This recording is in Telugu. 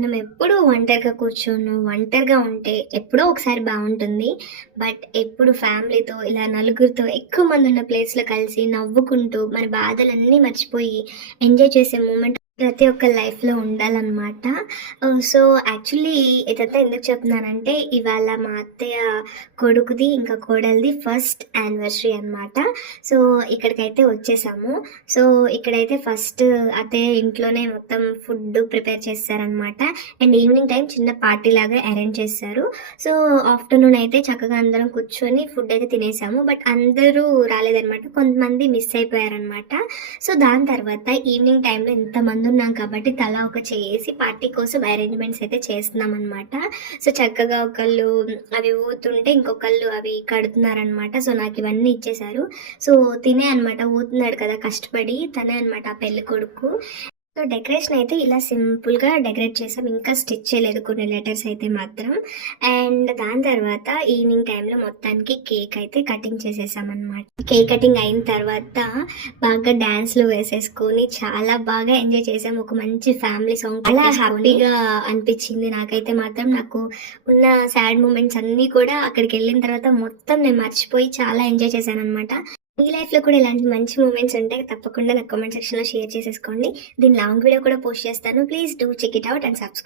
మనం ఎప్పుడు ఒంటరిగా కూర్చోను, ఒంటరిగా ఉంటే ఎప్పుడో ఒకసారి బావుంటుంది. బట్ ఎప్పుడు ఫ్యామిలీతో ఇలా నలుగురితో ఎక్కువ మందున్న ప్లేస్‌లో కలిసి నవ్వుకుంటూ మన బాధలన్నీ మర్చిపోయి ఎంజాయ్ చేసే మూమెంట్ ప్రతి ఒక్క లైఫ్‌లో ఉండాలనమాట. సో, యాక్చువల్లీ ఇదంతా ఎందుకు చెప్తున్నానంటే ఇవాళ మా అత్తయ్య కొడుకుది, ఇంకా కోడలిది ఫస్ట్ యానివర్సరీ అనమాట. సో, ఇక్కడికైతే వచ్చేసాము. సో, ఇక్కడైతే ఫస్ట్ అత్తయ్య ఇంట్లోనే మొత్తం ఫుడ్ ప్రిపేర్ చేసేసారనమాట. అండ్ ఈవినింగ్ టైం చిన్న పార్టీ లాగా అరేంజ్ చేశారు. సో, ఆఫ్టర్‌నూన్ అయితే చక్కగా అందరం కూర్చొని ఫుడ్ అయితే తినేసాము. బట్ అందరూ రాలేదనమాట. కొంతమంది మిస్ అయిపోయారనమాట. సో, దాని తర్వాత ఈవినింగ్ టైంలో ఇంతమంది ఉన్నాం కాబట్టి తలా ఒక చేసి పార్టీ కోసం అరేంజ్‌మెంట్స్ అయితే చేస్తున్నామనమాట. సో, చక్కగా ఒకళ్ళు అవి ఊతుంటే ఇంకొకళ్ళు అవి కడుతున్నారనమాట. సో, నాకివన్నీ ఇచ్చేశారు. సో, తినే అనమాట ఊతున్నాడు కదా కష్టపడి తనే అనమాట ఆ పెళ్ళికొడుకు. సో, డెకరేషన్ అయితే ఇలా సింపుల్‌గా డెకరేట్ చేసాం. ఇంకా స్టిచ్ చేయలేదు కొన్ని లెటర్స్ అయితే మాత్రం. అండ్ దాని తర్వాత ఈవినింగ్ టైంలో మొత్తానికి కేక్ అయితే కటింగ్ చేసేసామనమాట. కేక్ కటింగ్ అయిన తర్వాత బాగా డాన్స్‌లు వేసేసుకొని చాలా బాగా ఎంజాయ్ చేసాం. ఒక మంచి ఫ్యామిలీ సాంగ్ అలా హ్యాపీగా అనిపించింది నాకైతే మాత్రం. నాకు ఉన్న సాడ్ మూమెంట్స్ అన్నీ కూడా అక్కడికెళ్ళిన తర్వాత మొత్తం నేను మర్చిపోయి చాలా ఎంజాయ్ చేశాననమాట. మీ లైఫ్‌లో కూడా ఇలాంటి మంచి మూమెంట్స్ ఉంటే తప్పకుండా నాకు కామెంట్ సెక్షన్‌లో షేర్ చేసేసుకోండి. దీని లాంగ్ వీడియో కూడా పోస్ట్ చేస్తాను. Please do check it out and subscribe.